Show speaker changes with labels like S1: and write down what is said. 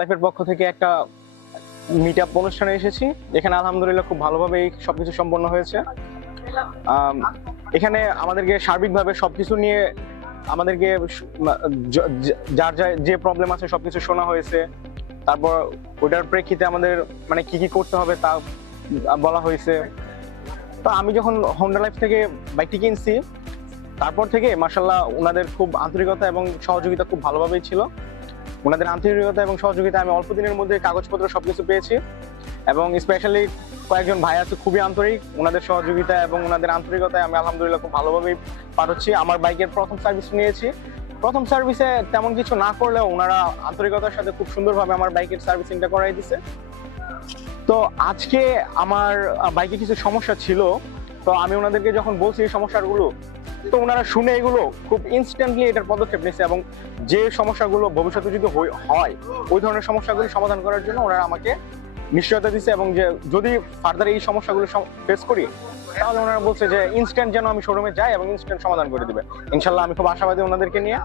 S1: লাইফের পক্ষ থেকে একটা মিট আপ অনুষ্ঠানে এসেছি। এখানে আলহামদুলিল্লাহ খুব ভালোভাবেই সবকিছু সম্পন্ন হয়েছে। এখানে আমাদেরকে সার্বিকভাবে সবকিছু নিয়ে আমাদেরকে যার যা, যে প্রবলেম আছে সবকিছু শোনা হয়েছে। তারপর ওটার প্রেক্ষিতে আমাদের মানে কি কি করতে হবে তা বলা হয়েছে। তো আমি যখন হোন্ডা লাইফ থেকে বাইকটি কিনছি, তারপর থেকে মার্শাল্লাহ ওনাদের খুব আন্তরিকতা এবং সহযোগিতা খুব ভালোভাবেই ছিল। ওনাদের আন্তরিকতা এবং সহযোগিতা, আমি অল্প দিনের মধ্যে কাগজপত্র সবকিছু পেয়েছি। এবং স্পেশালি কয়েকজন ভাই আছে, খুবই আন্তরিক। ওনাদের সহযোগিতা এবং ওনাদের আন্তরিকতায় আমি আলহামদুলিল্লাহ খুব ভালোভাবেই পার হচ্ছি আমার বাইকের প্রথম সার্ভিস নিয়েছি। প্রথম সার্ভিসে তেমন কিছু না করলেও ওনারা আন্তরিকতার সাথে খুব সুন্দরভাবে আমার বাইকের সার্ভিসিংটা করাই দিছে। তো আজকে আমার বাইকে কিছু সমস্যা ছিল। তো আমি ওনাদেরকে যখন বলছি এই সমস্যাগুলো তো ওনারা শুনে এগুলো খুব ইনস্ট্যান্টলি এটার পদক্ষেপ নিয়েছে এবং যে সমস্যাগুলো ভবিষ্যতে যদি হয়, ওই ধরনের সমস্যাগুলো সমাধান করার জন্য ওনারা আমাকে নিশ্চয়তা দিচ্ছে এবং যে যদি ফার্দার এই সমস্যাগুলো ফেস করি, তাহলে ওনারা বলছে যে ইনস্ট্যান্ট যেন আমি শোরুমে যাই এবং ইনস্ট্যান্ট সমাধান করে দিবে। ইনশাল্লাহ আমি খুব আশাবাদী ওনাদেরকে নিয়ে।